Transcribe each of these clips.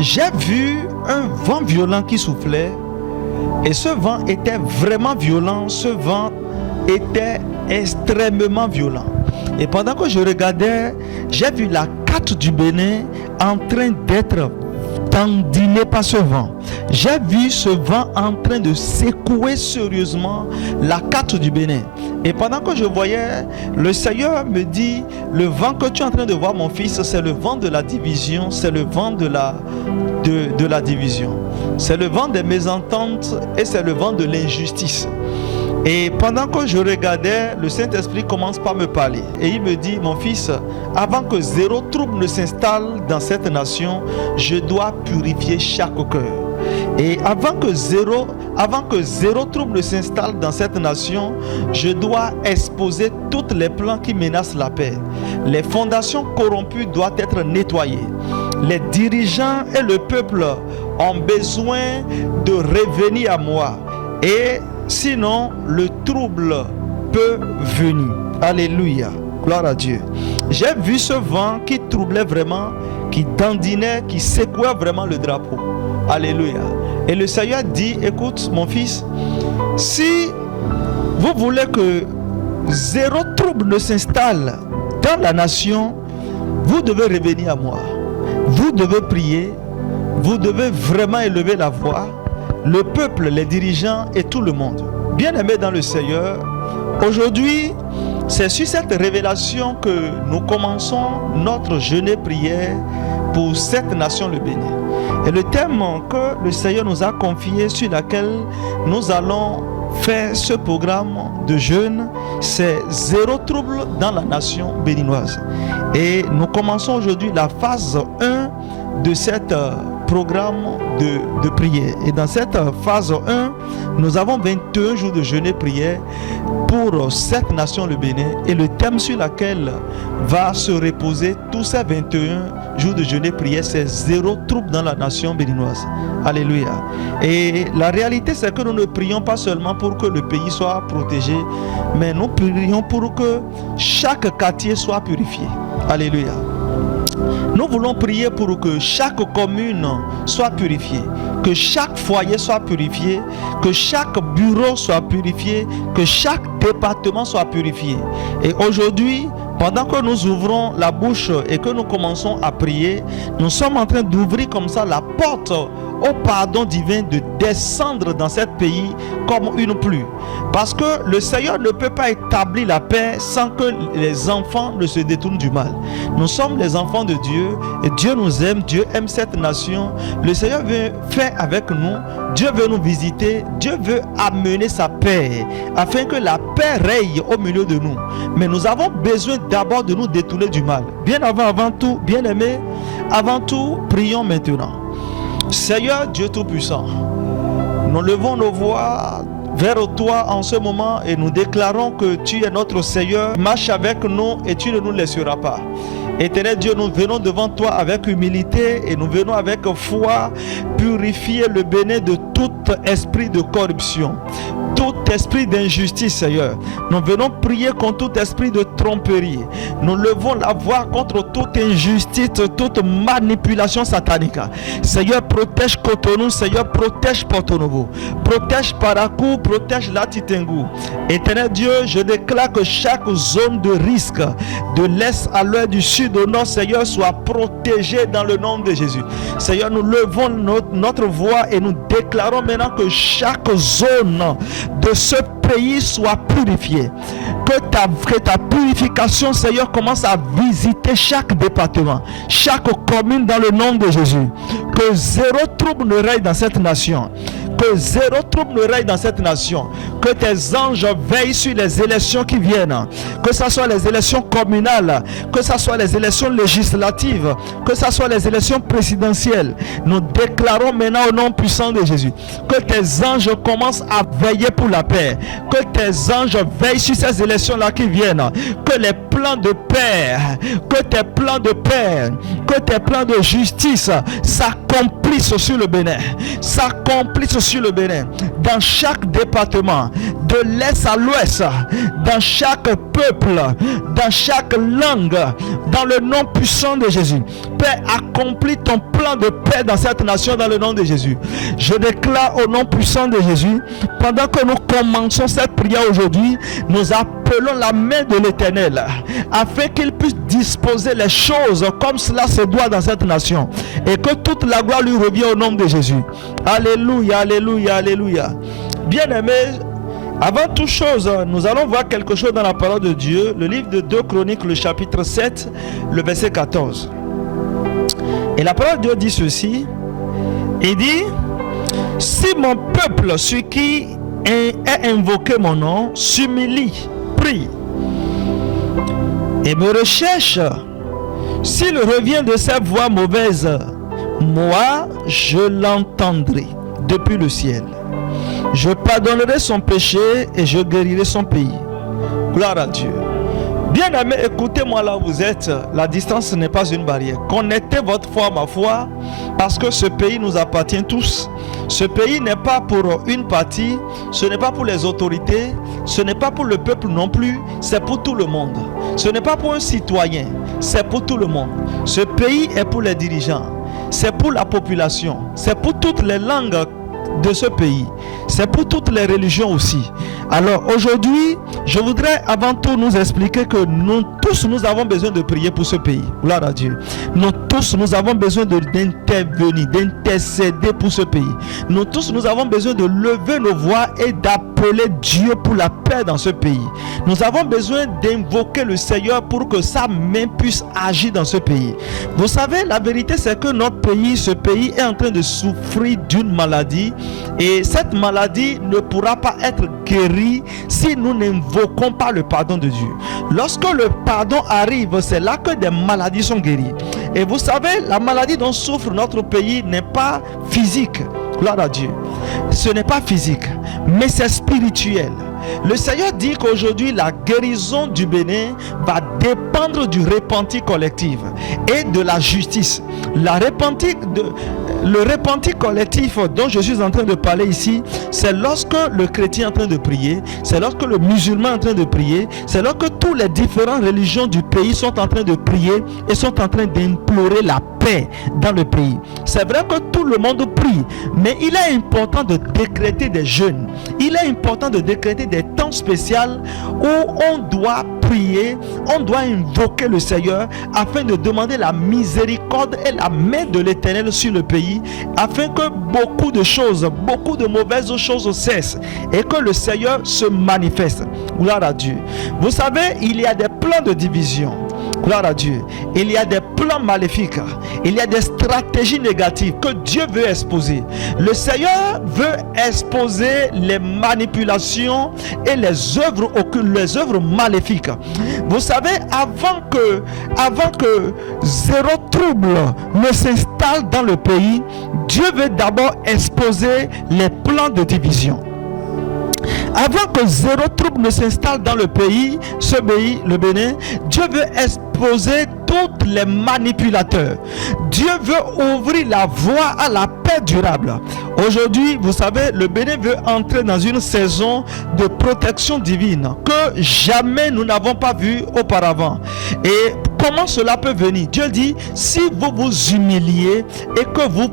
J'ai vu un vent violent qui soufflait et ce vent était vraiment violent, ce vent était extrêmement violent. Et pendant que je regardais, j'ai vu la carte du Bénin en train d'être tendinée par ce vent. J'ai vu ce vent en train de secouer sérieusement la carte du Bénin. Et pendant que je voyais, le Seigneur me dit, le vent que tu es en train de voir, mon fils, c'est le vent de la division, c'est le vent de la division. C'est le vent des mésententes et c'est le vent de l'injustice. Et pendant que je regardais, le Saint-Esprit commence par me parler. Et il me dit, mon fils, avant que zéro trouble ne s'installe dans cette nation, je dois purifier chaque cœur. Et avant que zéro trouble ne s'installe dans cette nation, je dois exposer tous les plans qui menacent la paix. Les fondations corrompues doivent être nettoyées. Les dirigeants et le peuple ont besoin de revenir à moi. Et sinon, le trouble peut venir. Alléluia. Gloire à Dieu. J'ai vu ce vent qui troublait vraiment, qui dandinait, qui secouait vraiment le drapeau. Alléluia. Et le Seigneur dit, écoute mon fils, si vous voulez que zéro trouble ne s'installe dans la nation, vous devez revenir à moi. Vous devez prier, vous devez vraiment élever la voix, le peuple, les dirigeants et tout le monde. Bien-aimés dans le Seigneur, aujourd'hui, c'est sur cette révélation que nous commençons notre jeûne prière pour cette nation, le Bénin. Et le thème que le Seigneur nous a confié, sur lequel nous allons faire ce programme de jeûne, c'est zéro trouble dans la nation béninoise. Et nous commençons aujourd'hui la phase 1 de cette programme de prière. Et dans cette phase 1, nous avons 21 jours de jeûne et prière pour cette nation, le Bénin. Et le thème sur lequel va se reposer tous ces 21 jours de jeûne et prière, c'est zéro trouble dans la nation béninoise. Alléluia. Et la réalité, c'est que nous ne prions pas seulement pour que le pays soit protégé, mais nous prions pour que chaque quartier soit purifié. Alléluia. Nous voulons prier pour que chaque commune soit purifiée, que chaque foyer soit purifié, que chaque bureau soit purifié, que chaque département soit purifié. Et aujourd'hui, pendant que nous ouvrons la bouche et que nous commençons à prier, nous sommes en train d'ouvrir comme ça la porte au pardon divin de descendre dans ce pays comme une pluie. Parce que le Seigneur ne peut pas établir la paix sans que les enfants ne se détournent du mal. Nous sommes les enfants de Dieu et Dieu nous aime, Dieu aime cette nation. Le Seigneur veut faire avec nous, Dieu veut nous visiter, Dieu veut amener sa paix afin que la paix règne au milieu de nous. Mais nous avons besoin d'abord de nous détourner du mal. Bien avant tout, bien aimé, avant tout, prions maintenant. Seigneur Dieu Tout-Puissant, nous levons nos voix vers toi en ce moment et nous déclarons que tu es notre Seigneur. Marche avec nous et tu ne nous laisseras pas. Éternel Dieu, nous venons devant toi avec humilité et nous venons avec foi purifier le Bénin de tout esprit de corruption, tout esprit d'injustice, Seigneur. Nous venons prier contre tout esprit de tromperie. Nous levons la voix contre toute injustice, toute manipulation satanique. Seigneur, protège Cotonou, Seigneur, protège Porto Novo, protège Parakou, protège Latitengu. Éternel Dieu, je déclare que chaque zone de risque, de l'est à l'ouest, du sud au nord, Seigneur, soit protégée dans le nom de Jésus. Seigneur, nous levons notre voix et nous déclarons maintenant que chaque zone de ce pays soit purifiée. Que ta purification, Seigneur, commence à visiter chaque département, chaque commune dans le nom de Jésus. Que zéro trouble ne règne dans cette nation. Que zéro trouble ne règne dans cette nation. Que tes anges veillent sur les élections qui viennent. Que ce soit les élections communales, que ce soit les élections législatives, que ce soit les élections présidentielles. Nous déclarons maintenant au nom puissant de Jésus que tes anges commencent à veiller pour la paix. Que tes anges veillent sur ces élections-là qui viennent. Que les plans de paix, que tes plans de paix, que tes plans de justice s'accomplissent sur le Bénin. S'accomplissent sur le Bénin. Dans chaque département, de l'est à l'ouest, dans chaque peuple, dans chaque langue, dans le nom puissant de Jésus. Père, accomplis ton plan de paix dans cette nation dans le nom de Jésus. Je déclare au nom puissant de Jésus, pendant que nous commençons cette prière aujourd'hui, nous appelons la main de l'Éternel afin qu'il puisse disposer les choses comme cela se doit dans cette nation et que toute la gloire lui revienne au nom de Jésus. Alléluia, alléluia, alléluia. Bien-aimés, avant toute chose, nous allons voir quelque chose dans la parole de Dieu, le livre de 2 Chroniques, le chapitre 7, le verset 14. Et la parole de Dieu dit ceci, il dit: si mon peuple, celui qui est invoqué mon nom, s'humilie, prie et me recherche, s'il revient de sa voie mauvaise, moi je l'entendrai depuis le ciel. Je pardonnerai son péché et je guérirai son pays. Gloire à Dieu. Bien-aimés, écoutez-moi là où vous êtes. La distance n'est pas une barrière. Connectez votre foi à ma foi, parce que ce pays nous appartient tous. Ce pays n'est pas pour une partie, ce n'est pas pour les autorités, ce n'est pas pour le peuple non plus, c'est pour tout le monde. Ce n'est pas pour un citoyen, c'est pour tout le monde. Ce pays est pour les dirigeants, c'est pour la population, c'est pour toutes les langues de ce pays, c'est pour toutes les religions aussi. Alors aujourd'hui, je voudrais avant tout nous expliquer que nous tous, nous avons besoin de prier pour ce pays. Gloire à Dieu. Nous tous, nous avons besoin d'intervenir, d'intercéder pour ce pays. Nous tous, nous avons besoin de lever nos voix et d'appeler Dieu pour la paix dans ce pays. Nous avons besoin d'invoquer le Seigneur pour que sa main puisse agir dans ce pays. Vous savez, la vérité c'est que notre pays, ce pays est en train de souffrir d'une maladie, et cette maladie ne pourra pas être guérie si nous n'invoquons pas le pardon de Dieu. Lorsque le pardon arrive, c'est là que des maladies sont guéries. Et vous savez, la maladie dont souffre notre pays n'est pas physique. Gloire à Dieu. Ce n'est pas physique, mais c'est spirituel. Le Seigneur dit qu'aujourd'hui la guérison du Bénin va dépendre du repentir collectif et de la justice. Le repentir collectif dont je suis en train de parler ici, c'est lorsque le chrétien est en train de prier, c'est lorsque le musulman est en train de prier, c'est lorsque tous les différentes religions du pays sont en train de prier et sont en train d'implorer la paix dans le pays. C'est vrai que tout le monde prie, mais il est important de décréter des jeûnes. Il est important de décréter des temps spéciaux où on doit prier, on doit invoquer le Seigneur afin de demander la miséricorde et la main de l'Éternel sur le pays, afin que beaucoup de choses, beaucoup de mauvaises choses cessent et que le Seigneur se manifeste. Gloire à Dieu. Vous savez, il y a des plans de division. Gloire à Dieu. Il y a des plans maléfiques. Il y a des stratégies négatives que Dieu veut exposer. Le Seigneur veut exposer les manipulations et les œuvres occultes, les œuvres maléfiques. Vous savez, avant que zéro trouble ne s'installe dans le pays, Dieu veut d'abord exposer les plans de division. Avant que zéro trouble ne s'installe dans le pays, ce pays, le Bénin, Dieu veut exposer tous les manipulateurs. Dieu veut ouvrir la voie à la paix durable. Aujourd'hui, vous savez, le Bénin veut entrer dans une saison de protection divine que jamais nous n'avons pas vue auparavant. Et comment cela peut venir? Dieu dit, si vous vous humiliez et que vous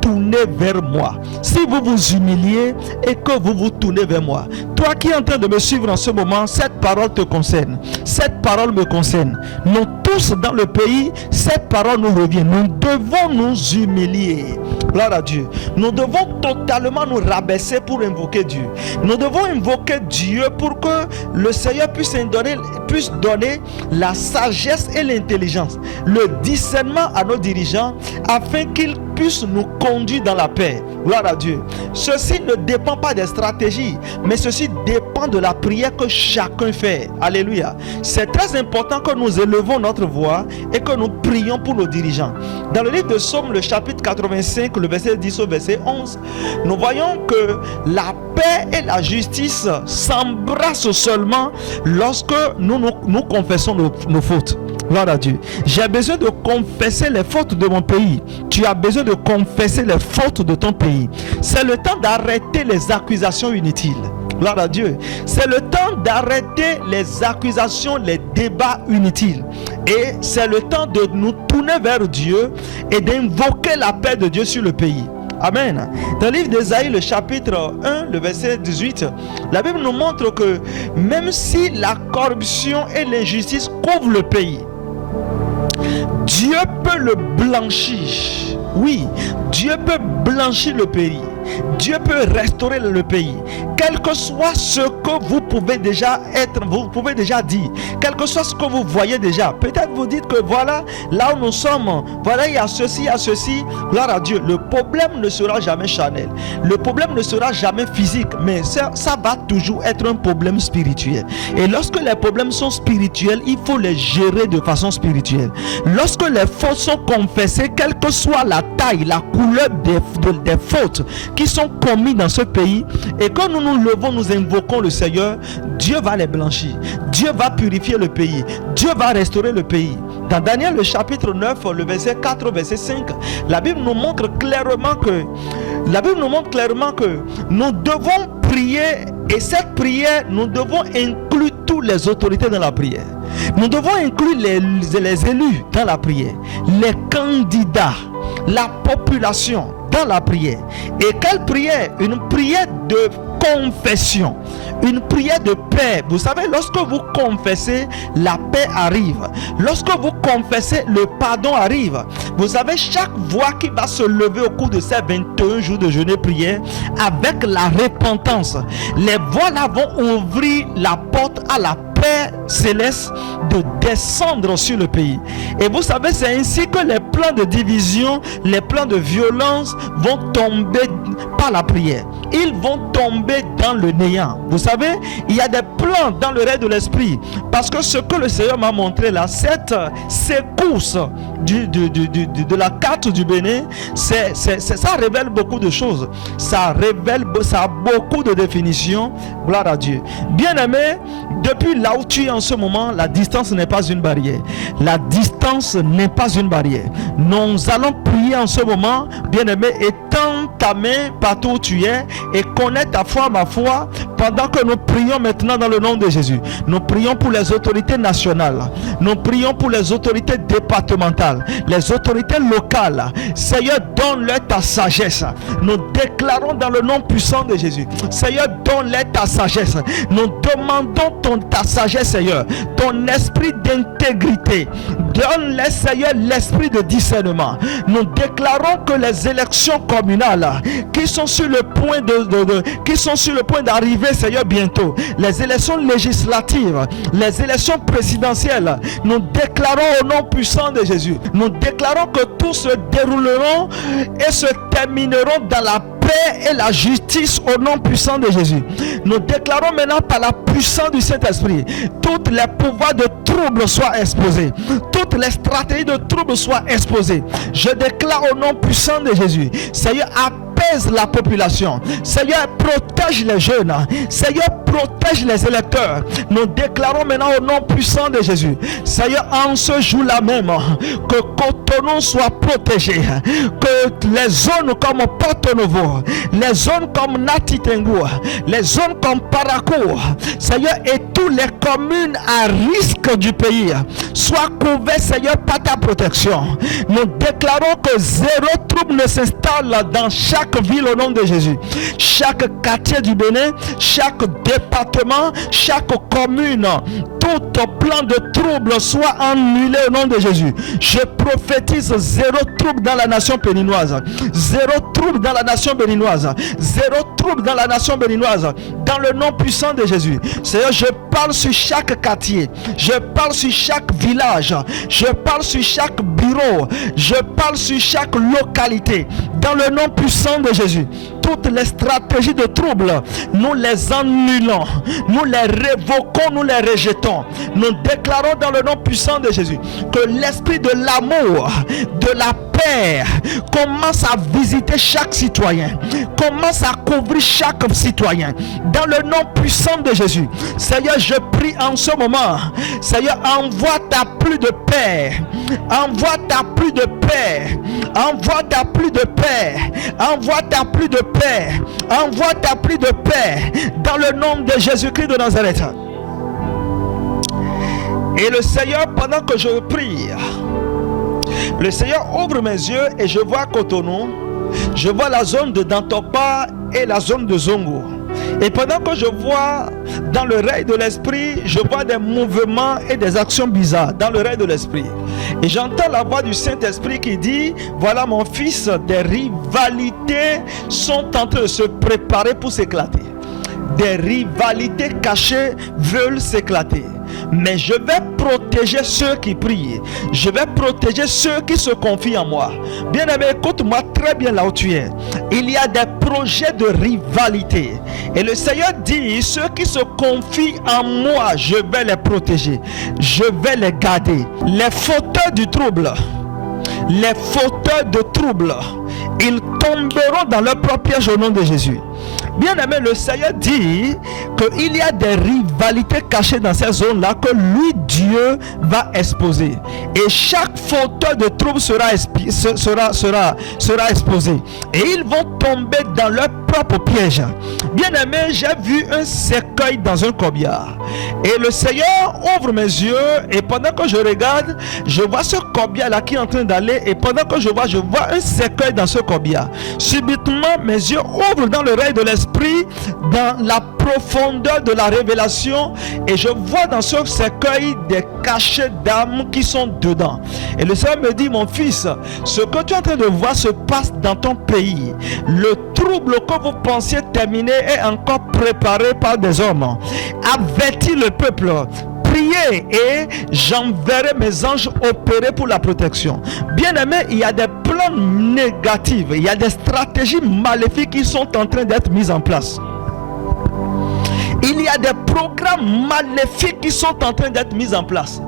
tournez vers moi, si vous vous humiliez et que vous vous tournez vers moi, toi qui es en train de me suivre en ce moment, cette parole te concerne, cette parole me concerne. Nous tous dans le pays, cette parole nous revient. Nous devons nous humilier. Gloire à Dieu. Nous devons totalement nous rabaisser pour invoquer Dieu. Nous devons invoquer Dieu pour que le Seigneur puisse donner la sagesse et l'intelligence, le discernement à nos dirigeants, afin qu'ils puissent nous conduire dans la paix. Gloire à Dieu. Ceci ne dépend pas des stratégies, mais ceci dépend de la prière que chacun fait. Alléluia. C'est très important que nous élevons notre voix et que nous prions pour nos dirigeants. Dans le livre de Psaume, le chapitre 85, le verset 10 au verset 11, nous voyons que la paix et la justice s'embrassent seulement lorsque nous confessons nos fautes. Gloire à Dieu. J'ai besoin de confesser les fautes de mon pays. Tu as besoin de confesser les fautes de ton pays. C'est le temps d'arrêter les accusations inutiles. Gloire à Dieu. C'est le temps d'arrêter les accusations, les débats inutiles. Et c'est le temps de nous tourner vers Dieu et d'invoquer la paix de Dieu sur le pays. Amen. Dans le livre d'Ésaïe, le chapitre 1, le verset 18, la Bible nous montre que même si la corruption et l'injustice couvrent le pays, Dieu peut le blanchir. Oui, Dieu peut blanchir le pays. Dieu peut restaurer le pays. Quel que soit ce que vous pouvez déjà être, vous pouvez déjà dire, quel que soit ce que vous voyez déjà. Peut-être vous dites que voilà, là où nous sommes, voilà, il y a ceci, gloire à Dieu. Le problème ne sera jamais charnel. Le problème ne sera jamais physique, mais ça va toujours être un problème spirituel. Et lorsque les problèmes sont spirituels, il faut les gérer de façon spirituelle. Lorsque les fautes sont confessées, quelle que soit la taille, la couleur des fautes qui sont commis dans ce pays, et quand nous nous levons, nous invoquons le Seigneur, Dieu va les blanchir, Dieu va purifier le pays, Dieu va restaurer le pays. Dans Daniel le chapitre 9, le verset 4, verset 5, la Bible nous montre clairement que nous devons prier, et cette prière, nous devons inclure toutes les autorités dans la prière. Nous devons inclure les élus dans la prière, les candidats, la population dans la prière. Et quelle prière? Une prière de confession, une prière de paix. Vous savez, lorsque vous confessez, la paix arrive. Lorsque vous confessez, le pardon arrive. Vous savez, chaque voix qui va se lever au cours de ces 21 jours de jeûne et prière, avec la repentance, les voix là vont ouvrir la porte à la paix céleste de descendre sur le pays. Et vous savez, c'est ainsi que les plans de division, les plans de violence vont tomber par la prière. Ils vont tomber dans le néant. Vous savez, il y a des plans dans le règne de l'esprit, parce que ce que le Seigneur m'a montré là, cette secousse de la carte du Bénin, ça révèle beaucoup de choses. Ça a beaucoup de définitions. Gloire à Dieu. Bien aimé, depuis là où tu es en ce moment, la distance n'est pas une barrière. La distance n'est pas une barrière. Nous allons prier en ce moment, bien aimé, étends ta main partout où tu es et connais ta foi, ma foi, pendant que nous prions maintenant dans le nom de Jésus. Nous prions pour les autorités nationales. Nous prions pour les autorités départementales, les autorités locales. Seigneur, donne-leur ta sagesse. Nous déclarons dans le nom puissant de Jésus. Seigneur, donne-leur ta sagesse. Nous demandons ta sagesse, Seigneur, ton esprit d'intégrité. Donne-leur, Seigneur, l'esprit de discernement. Nous déclarons que les élections communales qui sont sur le point d'arriver, Seigneur, bientôt, les élections législatives, les élections présidentielles, nous déclarons au nom puissant de Jésus, nous déclarons que tous se dérouleront et se termineront dans la paix et la justice au nom puissant de Jésus. Nous déclarons maintenant par la puissance du Saint-Esprit, tous les pouvoirs de trouble soient exposés, toutes les stratégies de trouble soient exposées. Je déclare au nom puissant de Jésus, Seigneur, apaise la population. Seigneur, protège les jeunes. Seigneur, protège les électeurs. Nous déclarons maintenant au nom puissant de Jésus, Seigneur, en ce jour-là même, que Cotonou soit protégé, que les zones comme Porto-Novo, les zones comme Natitengu, les zones comme Paracourt, Seigneur, et toutes les communes à risque du pays soient couvertes, Seigneur, par ta protection. Nous déclarons que zéro trouble ne s'installe dans chaque ville au nom de Jésus. Chaque quartier du Bénin, chaque département, chaque commune, tout plan de trouble soit annulé au nom de Jésus. Je prophétise zéro trouble dans la nation béninoise. Zéro trouble dans la nation béninoise. Zéro trouble dans la nation béninoise. Dans le nom puissant de Jésus. Seigneur, je parle sur chaque quartier. Je parle sur chaque village. Je parle sur chaque bureau. Je parle sur chaque localité. Dans le nom puissant de Jésus. Toutes les stratégies de trouble, nous les annulons. Nous les révoquons, nous les rejetons. Nous déclarons dans le nom puissant de Jésus que l'esprit de l'amour, de la paix commence à visiter chaque citoyen, commence à couvrir chaque citoyen. Dans le nom puissant de Jésus, Seigneur, je prie en ce moment, Seigneur, envoie ta pluie de paix, envoie ta pluie de paix, envoie ta pluie de paix, Envoie ta pluie de paix. Envoie ta pluie de paix dans le nom de Jésus-Christ de Nazareth. Et le Seigneur, pendant que je prie, le Seigneur ouvre mes yeux et je vois Cotonou, je vois la zone de Dantopa et la zone de Zongo. Et pendant que je vois dans le règne de l'esprit, je vois des mouvements et des actions bizarres dans le règne de l'esprit. Et j'entends la voix du Saint-Esprit qui dit: voilà mon fils, des rivalités sont en train de se préparer pour s'éclater. Des rivalités cachées veulent s'éclater. Mais je vais protéger ceux qui prient. Je vais protéger ceux qui se confient en moi. Bien-aimé, écoute-moi très bien là où tu es. Il y a des projets de rivalité. Et le Seigneur dit: ceux qui se confient en moi, je vais les protéger. Je vais les garder. Les fauteurs du trouble, les fauteurs de trouble, ils tomberont dans leur propre piège au nom de Jésus. Bien aimé, le Seigneur dit qu'il y a des rivalités cachées dans ces zones-là que lui, Dieu, va exposer. Et chaque fauteur de trouble sera exposé. Et ils vont tomber dans leur propre piège. Bien aimé, j'ai vu un cercueil dans un corbillard. Et le Seigneur ouvre mes yeux. Et pendant que je regarde, je vois ce corbillard-là qui est en train d'aller. Et pendant que je vois un cercueil dans ce corbillard. Subitement, mes yeux ouvrent dans le règne de l'esprit, dans la profondeur de la révélation, et je vois dans ce cercueil des cachets d'âmes qui sont dedans. Et le Seigneur me dit: mon fils, ce que tu es en train de voir se passe dans ton pays. Le trouble que vous pensiez terminer est encore préparé par des hommes. Avertis le peuple. Priez et j'enverrai mes anges opérer pour la protection. Bien aimé, il y a des plans négatifs, il y a des stratégies maléfiques qui sont en train d'être mises en place. Il y a des programmes maléfiques qui sont en train d'être mis en place.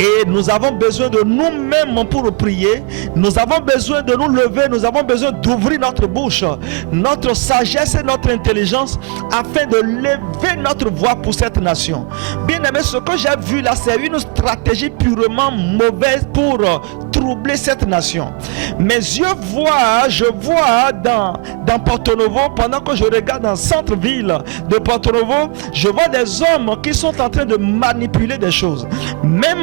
Et nous avons besoin de nous-mêmes pour prier. Nous avons besoin de nous lever. Nous avons besoin d'ouvrir notre bouche, notre sagesse et notre intelligence afin de lever notre voix pour cette nation. Bien aimé, ce que j'ai vu là, c'est une stratégie purement mauvaise pour troubler cette nation. Mes yeux voient, je vois dans Porto Novo, pendant que je regarde dans le centre-ville de Porto Novo, je vois des hommes qui sont en train de manipuler des choses. Même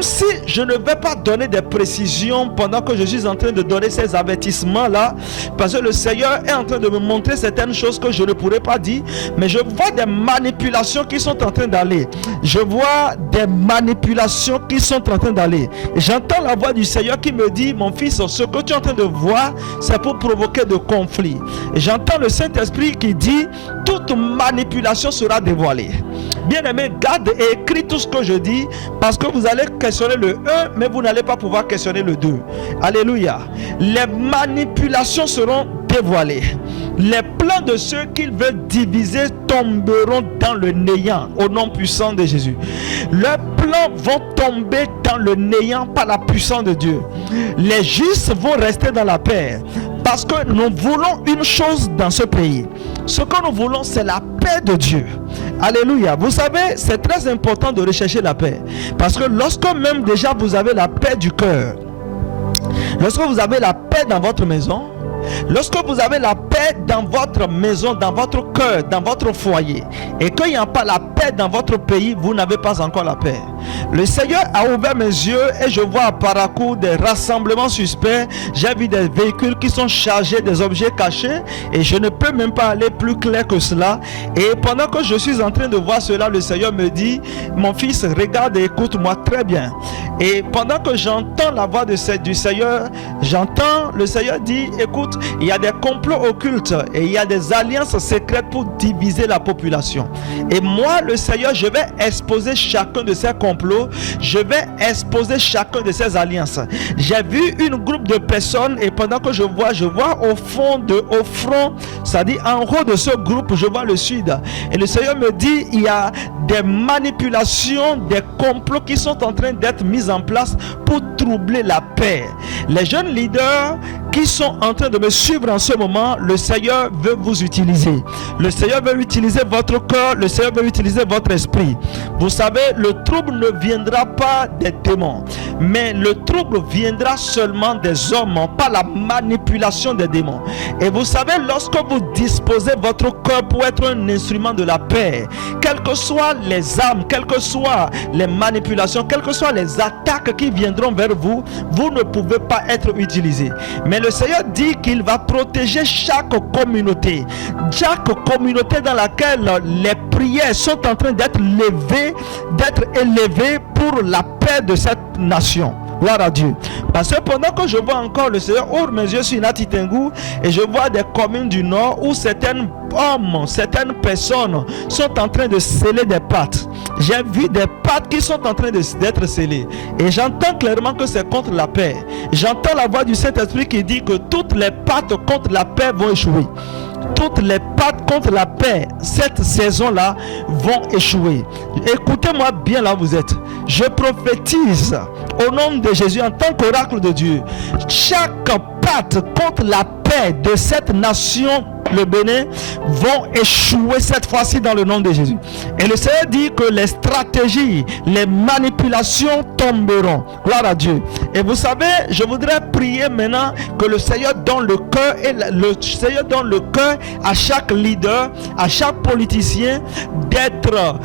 si je ne vais pas donner des précisions pendant que je suis en train de donner ces avertissements-là, parce que le Seigneur est en train de me montrer certaines choses que je ne pourrais pas dire, mais je vois des manipulations qui sont en train d'aller. Je vois des manipulations qui sont en train d'aller. Et j'entends la voix du Seigneur qui me dit: mon fils, ce que tu es en train de voir, c'est pour provoquer de conflits. Et j'entends le Saint-Esprit qui dit: toute manipulation sera dévoilée. Bien aimé, garde et écris tout ce que je dis, parce que vous allez questionner le 1, mais vous n'allez pas pouvoir questionner le 2. Alléluia. Les manipulations seront dévoilées. Les plans de ceux qui veulent diviser tomberont dans le néant au nom puissant de Jésus. Leurs plans vont tomber dans le néant par la puissance de Dieu. Les justes vont rester dans la paix. Parce que nous voulons une chose dans ce pays. Ce que nous voulons, c'est la paix de Dieu. Alléluia. Vous savez, c'est très important de rechercher la paix. Parce que lorsque même déjà vous avez la paix du cœur, lorsque vous avez la paix dans votre maison, lorsque vous avez la paix dans votre maison, dans votre cœur, dans votre foyer, et qu'il n'y a pas la paix dans votre pays, vous n'avez pas encore la paix. Le Seigneur a ouvert mes yeux et je vois à Parakou des rassemblements suspects. J'ai vu des véhicules qui sont chargés des objets cachés et je ne peux même pas aller plus clair que cela. Et pendant que je suis en train de voir cela, le Seigneur me dit: mon fils, regarde et écoute-moi très bien. Et pendant que j'entends la voix du Seigneur, j'entends le Seigneur dire: écoute, il y a des complots occultes et il y a des alliances secrètes pour diviser la population. Et moi, le Seigneur, je vais exposer chacun de ces complots. Je vais exposer chacun de ces alliances. J'ai vu une groupe de personnes et pendant que je vois au front, c'est-à-dire en haut de ce groupe, je vois le sud. Et le Seigneur me dit: il y a des manipulations, des complots qui sont en train d'être mis en place pour troubler la paix. Les jeunes leaders qui sont en train de me suivre en ce moment, le Seigneur veut vous utiliser. Le Seigneur veut utiliser votre cœur, le Seigneur veut utiliser votre esprit. Vous savez, le trouble ne viendra pas des démons, mais le trouble viendra seulement des hommes par la manipulation des démons. Et vous savez, lorsque vous disposez votre cœur pour être un instrument de la paix, quelles que soient les armes, quelles que soient les manipulations, quelles que soient les attaques qui viendront vers vous, vous ne pouvez pas être utilisé. Mais le Seigneur dit qu'il va protéger chaque communauté dans laquelle les prières sont en train d'être élevées pour la paix de cette nation. Gloire à Dieu. Parce que pendant que je vois encore le Seigneur ouvre mes yeux sur Nati Tengu et je vois des communes du nord où certaines personnes sont en train de sceller des pactes. J'ai vu des pactes qui sont en train d'être scellés. Et j'entends clairement que c'est contre la paix. J'entends la voix du Saint-Esprit qui dit que toutes les pactes contre la paix vont échouer. Toutes les pactes contre la paix, cette saison-là, vont échouer. Écoutez-moi bien là où vous êtes. Je prophétise au nom de Jésus en tant qu'oracle de Dieu. Chaque pacte contre la paix de cette nation, le Bénin, vont échouer cette fois-ci dans le nom de Jésus. Et le Seigneur dit que les stratégies, les manipulations tomberont. Gloire à Dieu. Et vous savez, je voudrais prier maintenant que le Seigneur donne le cœur à chaque leader, à chaque politicien d'être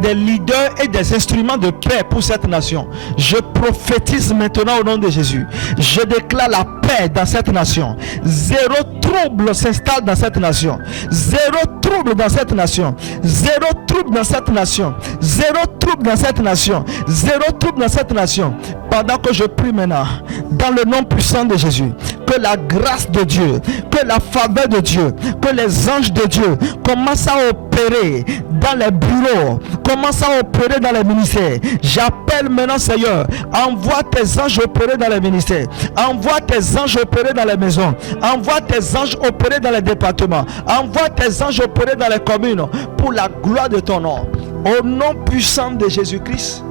des leaders et des instruments de paix pour cette nation. Je prophétise maintenant au nom de Jésus. Je déclare la paix dans cette nation. Zéro trouble s'installe dans cette nation. Zéro trouble dans cette nation. Zéro trouble dans cette nation. Zéro trouble dans cette nation. Zéro trouble dans cette nation. Pendant que je prie maintenant, dans le nom puissant de Jésus, que la grâce de Dieu, que la faveur de Dieu, que les anges de Dieu commencent à opérer dans les bureaux, commence à opérer dans les ministères. J'appelle maintenant, Seigneur, envoie tes anges opérer dans les ministères, envoie tes anges opérer dans les maisons, envoie tes anges opérer dans les départements, envoie tes anges opérer dans les communes pour la gloire de ton nom. Au nom puissant de Jésus-Christ,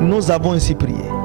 nous avons ainsi prié.